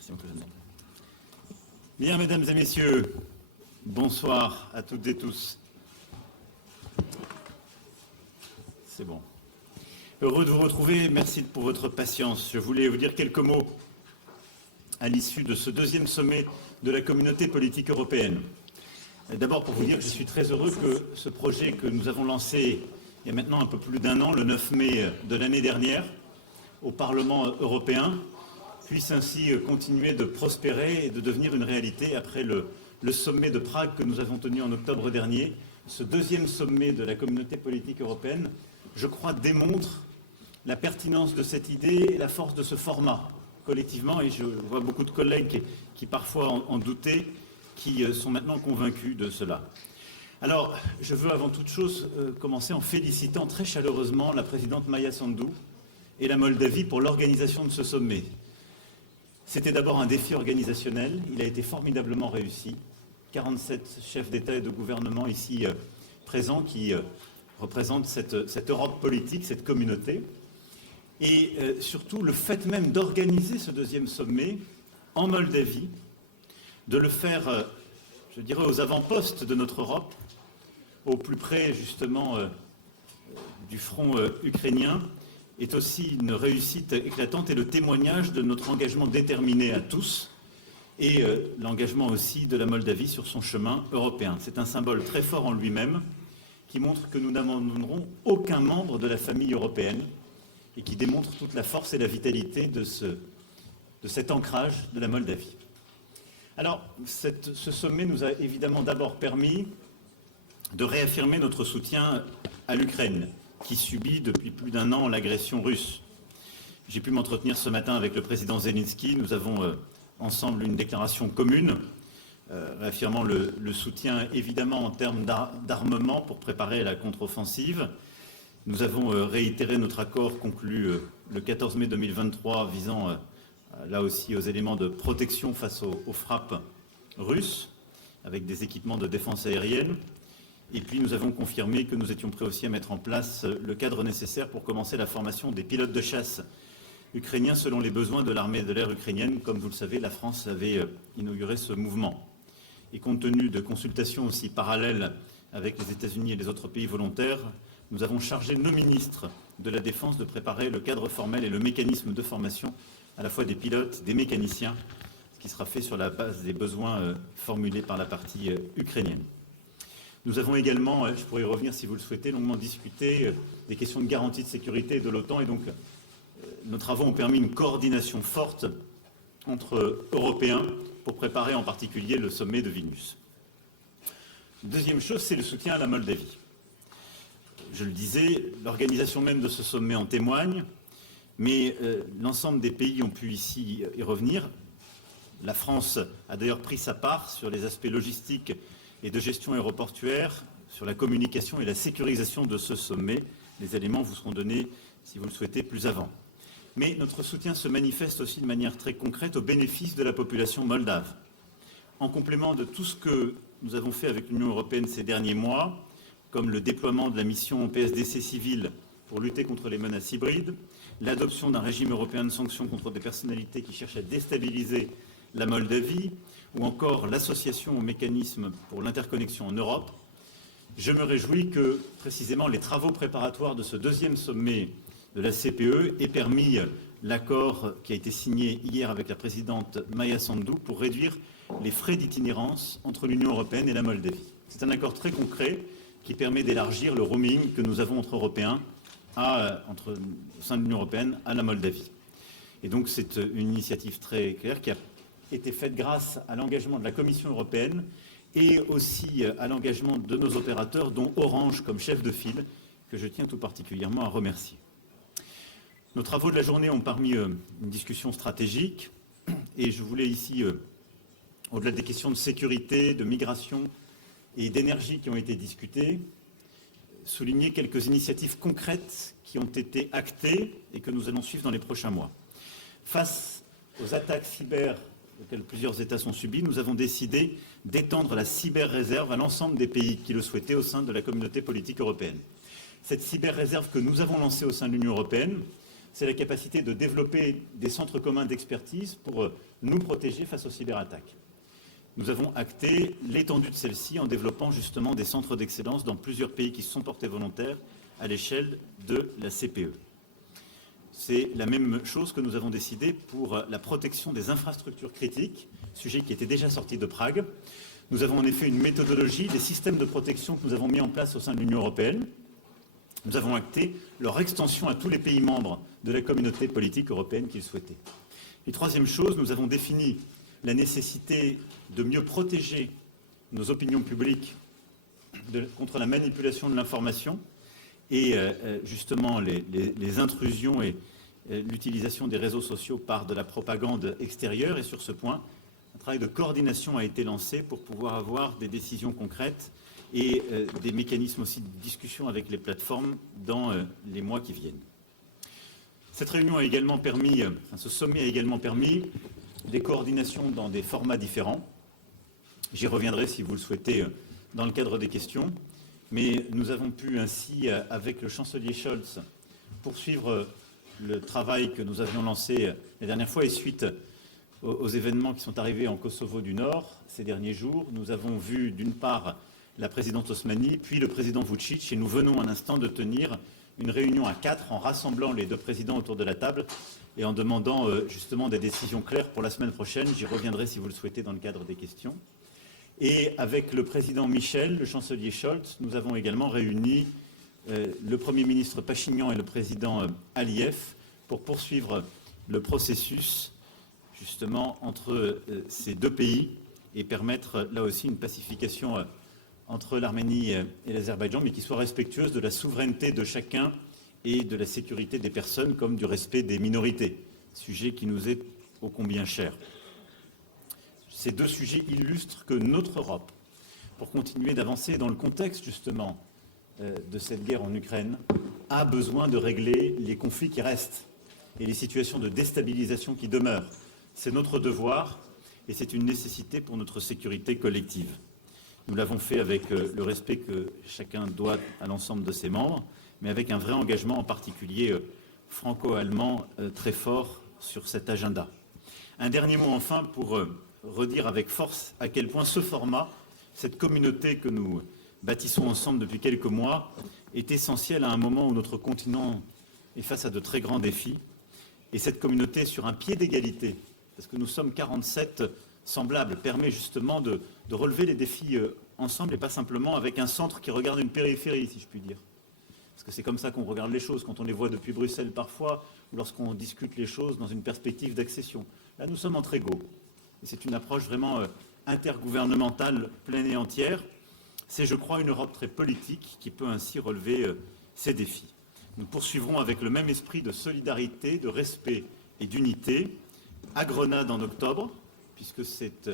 Merci, mon président. Bien, mesdames et messieurs, bonsoir à toutes et tous. C'est bon. Heureux de vous retrouver, merci pour votre patience. Je voulais vous dire quelques mots à l'issue de ce deuxième sommet de la communauté politique européenne. D'abord pour vous dire que je suis très heureux que ce projet que nous avons lancé il y a maintenant un peu plus d'un an, le 9 mai de l'année dernière, au Parlement européen, puisse ainsi continuer de prospérer et de devenir une réalité après le sommet de Prague que nous avons tenu en octobre dernier. Ce deuxième sommet de la communauté politique européenne, je crois, démontre la pertinence de cette idée et la force de ce format collectivement. Et je vois beaucoup de collègues qui parfois en doutaient, qui sont maintenant convaincus de cela. Alors, je veux avant toute chose commencer en félicitant très chaleureusement la présidente Maia Sandu et la Moldavie pour l'organisation de ce sommet. C'était d'abord un défi organisationnel, il a été formidablement réussi. 47 chefs d'État et de gouvernement ici présents qui représentent cette Europe politique, cette communauté. Et surtout, le fait même d'organiser ce deuxième sommet en Moldavie, de le faire, je dirais, aux avant-postes de notre Europe, au plus près justement du front ukrainien, est aussi une réussite éclatante et le témoignage de notre engagement déterminé à tous et l'engagement aussi de la Moldavie sur son chemin européen. C'est un symbole très fort en lui-même qui montre que nous n'abandonnerons aucun membre de la famille européenne et qui démontre toute la force et la vitalité de cet ancrage de la Moldavie. Alors, ce sommet nous a évidemment d'abord permis de réaffirmer notre soutien à l'Ukraine, qui subit depuis plus d'un an l'agression russe. J'ai pu m'entretenir ce matin avec le président Zelensky. Nous avons ensemble une déclaration commune, réaffirmant le soutien évidemment en termes d'armement pour préparer la contre-offensive. Nous avons réitéré notre accord conclu le 14 mai 2023 visant là aussi aux éléments de protection face aux frappes russes, avec des équipements de défense aérienne. Et puis nous avons confirmé que nous étions prêts aussi à mettre en place le cadre nécessaire pour commencer la formation des pilotes de chasse ukrainiens selon les besoins de l'armée de l'air ukrainienne. Comme vous le savez, la France avait inauguré ce mouvement. Et compte tenu de consultations aussi parallèles avec les États-Unis et les autres pays volontaires, nous avons chargé nos ministres de la Défense de préparer le cadre formel et le mécanisme de formation à la fois des pilotes, des mécaniciens, ce qui sera fait sur la base des besoins formulés par la partie ukrainienne. Nous avons également, je pourrais y revenir si vous le souhaitez, longuement discuté des questions de garantie de sécurité de l'OTAN et donc nos travaux ont permis une coordination forte entre Européens pour préparer en particulier le sommet de Vilnius. Deuxième chose, c'est le soutien à la Moldavie. Je le disais, l'organisation même de ce sommet en témoigne, mais l'ensemble des pays ont pu ici y revenir. La France a d'ailleurs pris sa part sur les aspects logistiques et de gestion aéroportuaire, sur la communication et la sécurisation de ce sommet. Les éléments vous seront donnés, si vous le souhaitez, plus avant. Mais notre soutien se manifeste aussi de manière très concrète au bénéfice de la population moldave. En complément de tout ce que nous avons fait avec l'Union européenne ces derniers mois, comme le déploiement de la mission PSDC civile pour lutter contre les menaces hybrides, l'adoption d'un régime européen de sanctions contre des personnalités qui cherchent à déstabiliser la Moldavie, ou encore l'association au mécanisme pour l'interconnexion en Europe, je me réjouis que, précisément, les travaux préparatoires de ce deuxième sommet de la CPE aient permis l'accord qui a été signé hier avec la présidente Maia Sandu pour réduire les frais d'itinérance entre l'Union européenne et la Moldavie. C'est un accord très concret qui permet d'élargir le roaming que nous avons entre Européens au sein de l'Union européenne à la Moldavie. Et donc c'est une initiative très claire qui a été faite grâce à l'engagement de la Commission européenne et aussi à l'engagement de nos opérateurs, dont Orange comme chef de file, que je tiens tout particulièrement à remercier. Nos travaux de la journée ont permis une discussion stratégique et je voulais ici, au-delà des questions de sécurité, de migration et d'énergie qui ont été discutées, souligner quelques initiatives concrètes qui ont été actées et que nous allons suivre dans les prochains mois. Face aux attaques cyber auxquelles plusieurs États sont subis, nous avons décidé d'étendre la cyber-réserve à l'ensemble des pays qui le souhaitaient au sein de la communauté politique européenne. Cette cyber-réserve que nous avons lancée au sein de l'Union européenne c'est la capacité de développer des centres communs d'expertise pour nous protéger face aux cyberattaques. Nous avons acté l'étendue de celle-ci en développant justement des centres d'excellence dans plusieurs pays qui se sont portés volontaires à l'échelle de la CPE. C'est la même chose que nous avons décidé pour la protection des infrastructures critiques, sujet qui était déjà sorti de Prague. Nous avons en effet une méthodologie, des systèmes de protection que nous avons mis en place au sein de l'Union européenne. Nous avons acté leur extension à tous les pays membres de la communauté politique européenne qu'ils souhaitaient. Et troisième chose, nous avons défini la nécessité de mieux protéger nos opinions publiques contre la manipulation de l'information et justement les intrusions et l'utilisation des réseaux sociaux par de la propagande extérieure. Et sur ce point, un travail de coordination a été lancé pour pouvoir avoir des décisions concrètes et des mécanismes aussi de discussion avec les plateformes dans les mois qui viennent. Cette réunion a également permis, ce sommet a également permis des coordinations dans des formats différents. J'y reviendrai si vous le souhaitez dans le cadre des questions. Mais nous avons pu ainsi, avec le chancelier Scholz, poursuivre le travail que nous avions lancé la dernière fois et suite aux événements qui sont arrivés en Kosovo du Nord ces derniers jours. Nous avons vu d'une part la présidente Osmani, puis le président Vučić, et nous venons un instant de tenir une réunion à 4 en rassemblant les deux présidents autour de la table et en demandant justement des décisions claires pour la semaine prochaine. J'y reviendrai si vous le souhaitez dans le cadre des questions. Et avec le président Michel, le chancelier Scholz, nous avons également réuni le Premier ministre Pachinian et le président Aliyev pour poursuivre le processus justement entre ces deux pays et permettre là aussi une pacification entre l'Arménie et l'Azerbaïdjan, mais qui soit respectueuse de la souveraineté de chacun et de la sécurité des personnes comme du respect des minorités, sujet qui nous est ô combien cher. Ces deux sujets illustrent que notre Europe, pour continuer d'avancer dans le contexte justement de cette guerre en Ukraine, a besoin de régler les conflits qui restent et les situations de déstabilisation qui demeurent. C'est notre devoir et c'est une nécessité pour notre sécurité collective. Nous l'avons fait avec le respect que chacun doit à l'ensemble de ses membres, mais avec un vrai engagement en particulier franco-allemand très fort sur cet agenda. Un dernier mot enfin pour redire avec force à quel point ce format, cette communauté que nous bâtissons ensemble depuis quelques mois, est essentiel à un moment où notre continent est face à de très grands défis. Et cette communauté sur un pied d'égalité, parce que nous sommes 47 semblables, permet justement de relever les défis ensemble et pas simplement avec un centre qui regarde une périphérie, si je puis dire. Parce que c'est comme ça qu'on regarde les choses, quand on les voit depuis Bruxelles parfois, ou lorsqu'on discute les choses dans une perspective d'accession. Là, nous sommes entre égaux. Et c'est une approche vraiment intergouvernementale pleine et entière. C'est, je crois, une Europe très politique qui peut ainsi relever ces défis. Nous poursuivrons avec le même esprit de solidarité, de respect et d'unité à Grenade en octobre, puisque c'est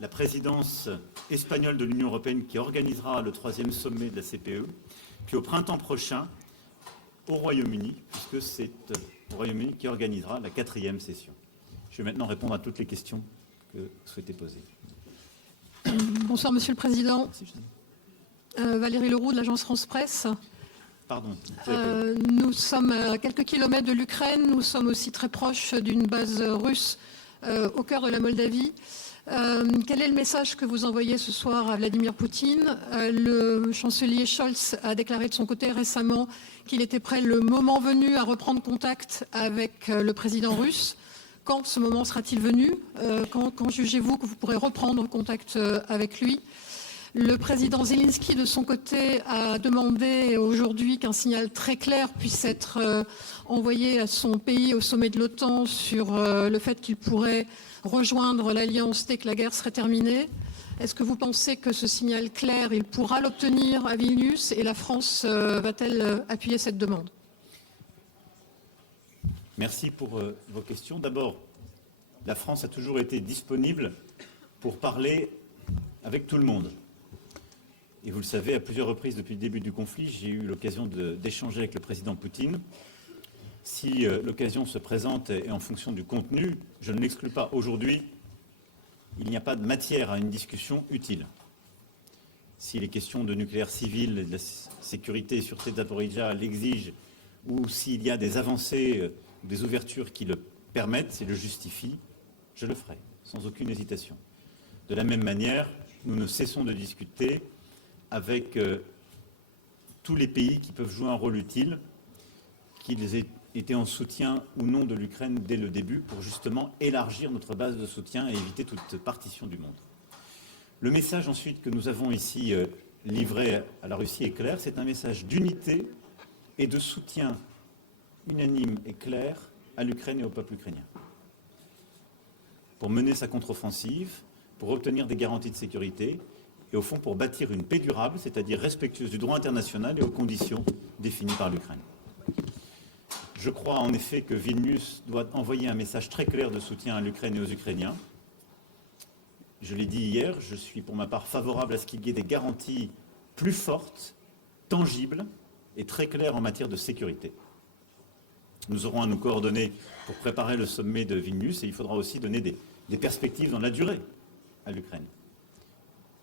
la présidence espagnole de l'Union européenne qui organisera le 3e sommet de la CPE, puis au printemps prochain au Royaume-Uni, puisque c'est au Royaume-Uni qui organisera la 4e session. Je vais maintenant répondre à toutes les questions que vous souhaitez poser. Bonsoir Monsieur le Président. Valérie Leroux de l'agence France Presse. Pardon. Nous sommes à quelques kilomètres de l'Ukraine, nous sommes aussi très proches d'une base russe au cœur de la Moldavie. Quel est le message que vous envoyez ce soir à Vladimir Poutine? Le chancelier Scholz a déclaré de son côté récemment qu'il était prêt, le moment venu, à reprendre contact avec le président russe. Quand ce moment sera-t-il venu? Quand jugez-vous que vous pourrez reprendre contact avec lui? Le président Zelensky, de son côté, a demandé aujourd'hui qu'un signal très clair puisse être envoyé à son pays au sommet de l'OTAN sur le fait qu'il pourrait rejoindre l'Alliance dès que la guerre serait terminée. Est-ce que vous pensez que ce signal clair, il pourra l'obtenir à Vilnius et la France va-t-elle appuyer cette demande? Merci pour vos questions. D'abord, la France a toujours été disponible pour parler avec tout le monde. Et vous le savez, à plusieurs reprises depuis le début du conflit, j'ai eu l'occasion d'échanger avec le président Poutine. Si l'occasion se présente et en fonction du contenu, je ne l'exclus pas aujourd'hui, il n'y a pas de matière à une discussion utile. Si les questions de nucléaire civil, de la sécurité et sûreté de Zaporijia l'exigent, ou s'il y a des avancées des ouvertures qui le permettent et le justifient, je le ferai, sans aucune hésitation. De la même manière, nous ne cessons de discuter avec tous les pays qui peuvent jouer un rôle utile, qu'ils aient été en soutien ou non de l'Ukraine dès le début, pour justement élargir notre base de soutien et éviter toute partition du monde. Le message ensuite que nous avons ici livré à la Russie est clair, c'est un message d'unité et de soutien unanime et clair à l'Ukraine et au peuple ukrainien. Pour mener sa contre-offensive, pour obtenir des garanties de sécurité et au fond pour bâtir une paix durable, c'est-à-dire respectueuse du droit international et aux conditions définies par l'Ukraine. Je crois en effet que Vilnius doit envoyer un message très clair de soutien à l'Ukraine et aux Ukrainiens. Je l'ai dit hier, je suis pour ma part favorable à ce qu'il y ait des garanties plus fortes, tangibles et très claires en matière de sécurité. Nous aurons à nous coordonner pour préparer le sommet de Vilnius et il faudra aussi donner des perspectives dans la durée à l'Ukraine.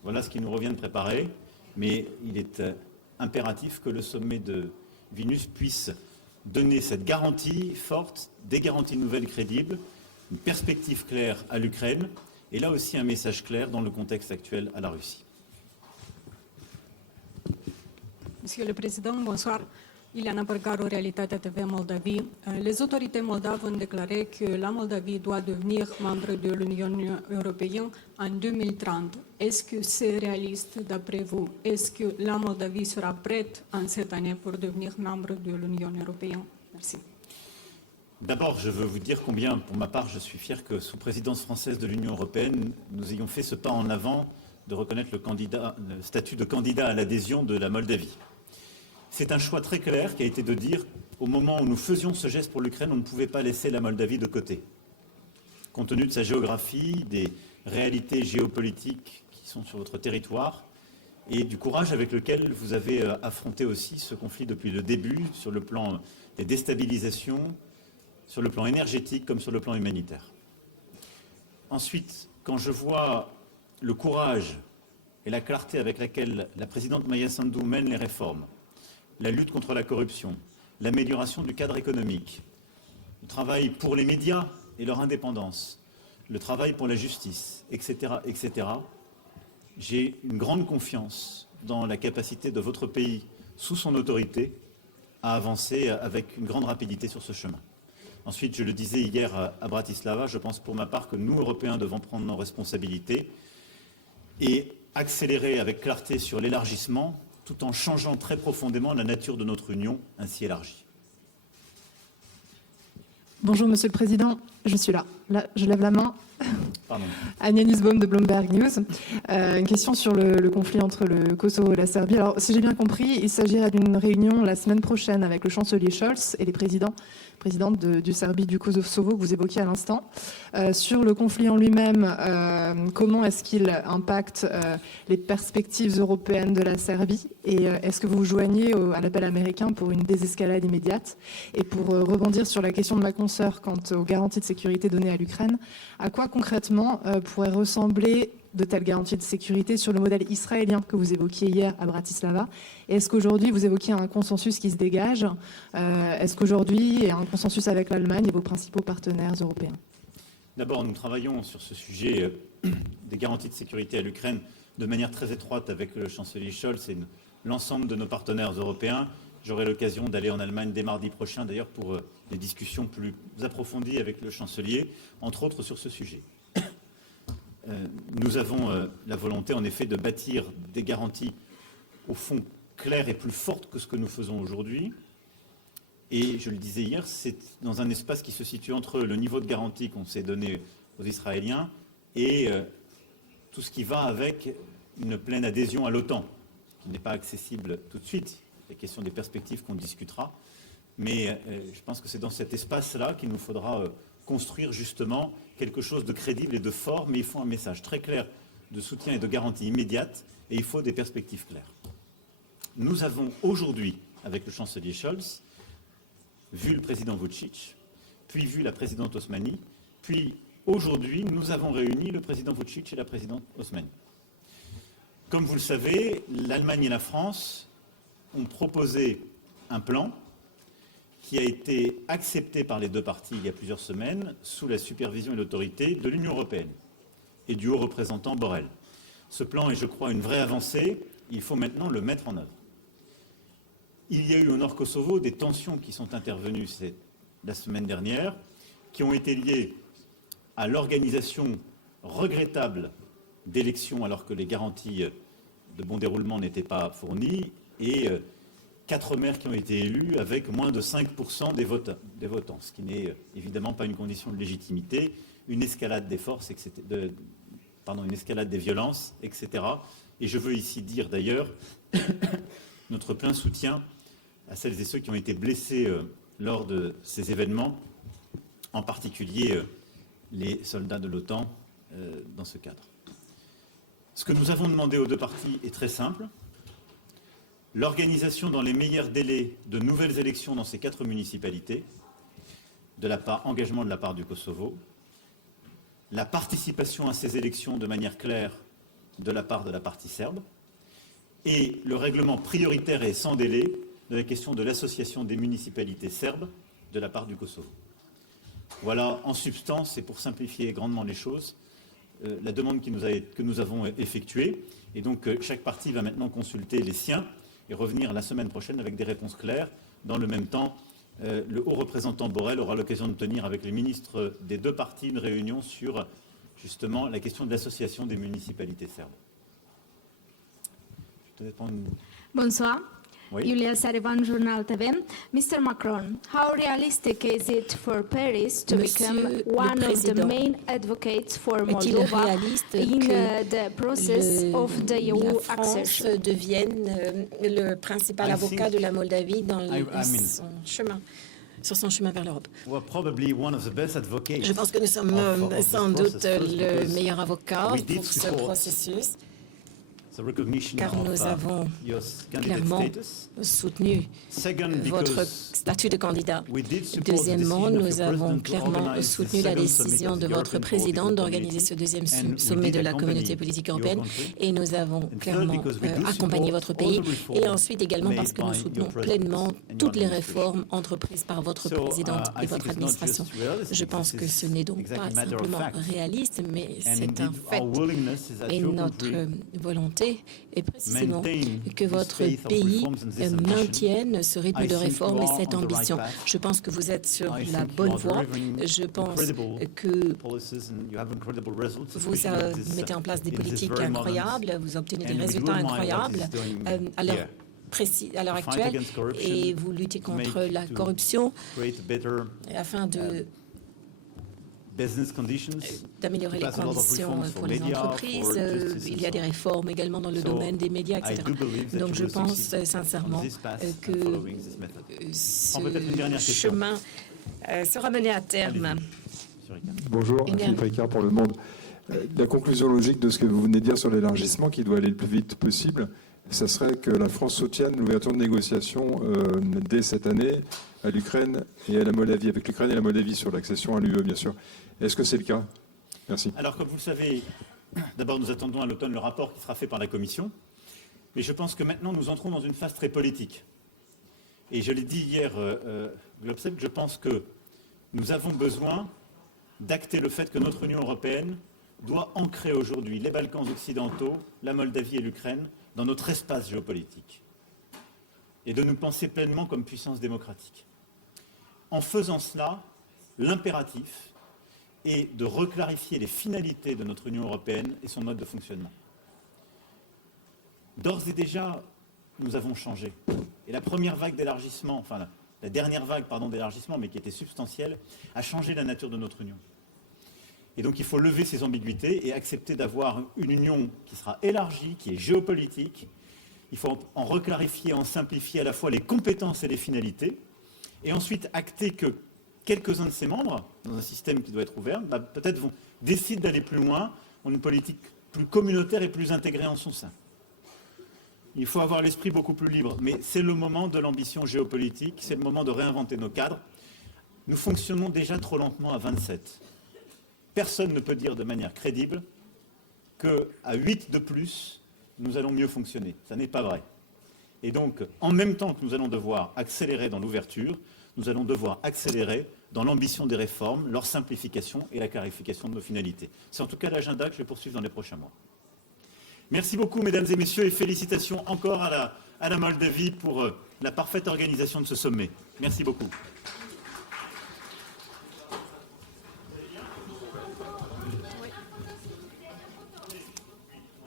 Voilà ce qui nous revient de préparer, mais il est impératif que le sommet de Vilnius puisse donner cette garantie forte, des garanties nouvelles crédibles, une perspective claire à l'Ukraine et là aussi un message clair dans le contexte actuel à la Russie. Monsieur le Président, bonsoir. Ileana Părcaru, Realitatea TV Moldavie. Les autorités moldaves ont déclaré que la Moldavie doit devenir membre de l'Union européenne en 2030. Est-ce que c'est réaliste d'après vous? Est-ce que la Moldavie sera prête en cette année pour devenir membre de l'Union européenne? Merci. D'abord, je veux vous dire combien, pour ma part, je suis fier que sous présidence française de l'Union européenne, nous ayons fait ce pas en avant de reconnaître le statut de candidat à l'adhésion de la Moldavie. C'est un choix très clair qui a été de dire, au moment où nous faisions ce geste pour l'Ukraine, on ne pouvait pas laisser la Moldavie de côté. Compte tenu de sa géographie, des réalités géopolitiques qui sont sur votre territoire et du courage avec lequel vous avez affronté aussi ce conflit depuis le début, sur le plan des déstabilisations, sur le plan énergétique comme sur le plan humanitaire. Ensuite, quand je vois le courage et la clarté avec laquelle la présidente Maia Sandu mène les réformes, la lutte contre la corruption, l'amélioration du cadre économique, le travail pour les médias et leur indépendance, le travail pour la justice, etc., etc., j'ai une grande confiance dans la capacité de votre pays, sous son autorité, à avancer avec une grande rapidité sur ce chemin. Ensuite, je le disais hier à Bratislava, je pense pour ma part que nous, Européens, devons prendre nos responsabilités et accélérer avec clarté sur l'élargissement, tout en changeant très profondément la nature de notre union ainsi élargie. Bonjour Monsieur le Président, je suis là. Là, je lève la main. Pardon. Anja Nussbaum de Bloomberg News. Une question sur le conflit entre le Kosovo et la Serbie. Alors, si j'ai bien compris, il s'agirait d'une réunion la semaine prochaine avec le chancelier Scholz et les présidentes du Serbie, du Kosovo que vous évoquiez à l'instant. Sur le conflit en lui-même, comment est-ce qu'il impacte les perspectives européennes de la Serbie? Et est-ce que vous vous joignez à l'appel américain pour une désescalade immédiate? Et pour rebondir sur la question de ma consoeur quant aux garanties de sécurité données à l'Ukraine, à quoi concrètement pourraient ressembler de telles garanties de sécurité sur le modèle israélien que vous évoquiez hier à Bratislava? Et est-ce qu'aujourd'hui, vous évoquiez un consensus qui se dégage? Est-ce qu'aujourd'hui, il y a un consensus avec l'Allemagne et vos principaux partenaires européens? D'abord, nous travaillons sur ce sujet des garanties de sécurité à l'Ukraine de manière très étroite avec le chancelier Scholz et l'ensemble de nos partenaires européens. J'aurai l'occasion d'aller en Allemagne dès mardi prochain, d'ailleurs, pour des discussions plus approfondies avec le chancelier, entre autres sur ce sujet. Nous avons la volonté, en effet, de bâtir des garanties, au fond, claires et plus fortes que ce que nous faisons aujourd'hui. Et je le disais hier, c'est dans un espace qui se situe entre le niveau de garantie qu'on s'est donné aux Israéliens et tout ce qui va avec une pleine adhésion à l'OTAN, qui n'est pas accessible tout de suite. Les questions des perspectives qu'on discutera. Mais je pense que c'est dans cet espace-là qu'il nous faudra construire justement quelque chose de crédible et de fort, mais il faut un message très clair de soutien et de garantie immédiate, et il faut des perspectives claires. Nous avons aujourd'hui, avec le chancelier Scholz, vu le président Vučić, puis vu la présidente Osmani, puis aujourd'hui, nous avons réuni le président Vučić et la présidente Osmani. Comme vous le savez, l'Allemagne et la France ont proposé un plan qui a été accepté par les deux parties il y a plusieurs semaines sous la supervision et l'autorité de l'Union européenne et du haut représentant Borrell. Ce plan est, je crois, une vraie avancée. Il faut maintenant le mettre en œuvre. Il y a eu au Nord Kosovo des tensions qui sont intervenues la semaine dernière, qui ont été liées à l'organisation regrettable d'élections alors que les garanties de bon déroulement n'étaient pas fournies, et 4 maires qui ont été élus avec moins de 5% des votants, ce qui n'est évidemment pas une condition de légitimité, une escalade des forces, une escalade des violences, etc. Et je veux ici dire d'ailleurs notre plein soutien à celles et ceux qui ont été blessés lors de ces événements, en particulier les soldats de l'OTAN dans ce cadre. Ce que nous avons demandé aux deux parties est très simple. L'organisation dans les meilleurs délais de nouvelles élections dans ces 4 municipalités, engagement de la part du Kosovo, la participation à ces élections de manière claire de la part de la partie serbe, et le règlement prioritaire et sans délai de la question de l'association des municipalités serbes de la part du Kosovo. Voilà, en substance, et pour simplifier grandement les choses, la demande que nous avons effectuée. Et donc, chaque partie va maintenant consulter les siens et revenir la semaine prochaine avec des réponses claires. Dans le même temps, le haut représentant Borrell aura l'occasion de tenir avec les ministres des deux parties une réunion sur, justement, la question de l'association des municipalités serbes. Je te réponds Bonsoir. Oui. Julia Sarivan, Journal TV. Mr. Macron, how realistic is it for Paris to become Monsieur le one of the Président, main advocates for est-il Moldova réaliste in que the process of the la EU France accession? devienne le principal I avocat think- de la Moldavie dans sur son chemin vers l'Europe? We're probably one of the best advocates Je pense que nous sommes of this sans doute process, first le because meilleur avocat we did pour ce support processus, the recognition car of, nous avons your candidate clairement status. soutenu Second, votre because statut de candidat. we did support the Deuxièmement, decision of nous your avons president to clairement organize the soutenu la second summit décision of de the votre European président Political d'organiser Community. ce deuxième And we sommet did de la accompany communauté politique your européenne country. et nous avons third, clairement because we do accompagné support votre all pays the reforms et ensuite également made parce que nous by soutenons your pleinement president and toutes your les administration. réformes entreprises par votre So, présidente I et votre think it's not administration. just realistic, Je pense this que is ce n'est donc exactly pas a matter of simplement fact. réaliste, mais And c'est indeed, un fait. our willingness is that Et your notre country volonté est précisément maintain que this votre faith of pays reforms and this ambition. maintienne ce rythme I de think réforme you et are cette on the right ambition. path. Je pense que vous êtes sur I la think you bonne are voie. delivering Je pense incredible que policies and you have incredible results, vous especially in this, mettez en place des in this politiques very moment. incroyables, vous obtenez des And we do résultats admire what incroyables is doing à l'heure here. à l'heure To fight actuelle against corruption, et vous luttez contre make la to corruption create better afin business conditions, d'améliorer to les pass a lot of conditions reforms for pour les media, entreprises. for justice Il and y a so des on. réformes également dans le So, domaine des médias, I etc. do believe that Donc you je will pense succeed on sincèrement this path que and following this method. ce peut-être une dernière question. chemin sera mené à terme. Allez-y, Monsieur Ricard. Bonjour, Une Philippe dernière. Ricard pour Le Monde. La conclusion logique de ce que vous venez de dire sur l'élargissement, qui doit aller le plus vite possible, ça serait que la France soutienne l'ouverture de négociations dès cette année à l'Ukraine et à la Moldavie, avec l'Ukraine et la Moldavie sur l'accession à l'UE, bien sûr. Est-ce que c'est le cas? Merci. Alors, comme vous le savez, d'abord, nous attendons à l'automne le rapport qui sera fait par la Commission. Mais je pense que maintenant, nous entrons dans une phase très politique. Et je l'ai dit hier, Globsec, je pense que nous avons besoin d'acter le fait que notre Union européenne doit ancrer aujourd'hui les Balkans occidentaux, la Moldavie et l'Ukraine dans notre espace géopolitique. Et de nous penser pleinement comme puissance démocratique. En faisant cela, l'impératif est de reclarifier les finalités de notre Union européenne et son mode de fonctionnement. D'ores et déjà, nous avons changé. Et la première vague d'élargissement, enfin la dernière vague d'élargissement, mais qui était substantielle, a changé la nature de notre Union. Et donc il faut lever ces ambiguïtés et accepter d'avoir une Union qui sera élargie, qui est géopolitique. Il faut en reclarifier, en simplifier à la fois les compétences et les finalités, et ensuite acter que quelques-uns de ses membres, dans un système qui doit être ouvert, peut-être décident d'aller plus loin, ont une politique plus communautaire et plus intégrée en son sein. Il faut avoir l'esprit beaucoup plus libre, mais c'est le moment de l'ambition géopolitique, c'est le moment de réinventer nos cadres. Nous fonctionnons déjà trop lentement à 27. Personne ne peut dire de manière crédible qu'à 8 de plus, nous allons mieux fonctionner. Ça n'est pas vrai. Et donc, en même temps que nous allons devoir accélérer dans l'ouverture, nous allons devoir accélérer dans l'ambition des réformes, leur simplification et la clarification de nos finalités. C'est en tout cas l'agenda que je vais poursuivre dans les prochains mois. Merci beaucoup, mesdames et messieurs, et félicitations encore à la Moldavie pour la parfaite organisation de ce sommet. Merci beaucoup.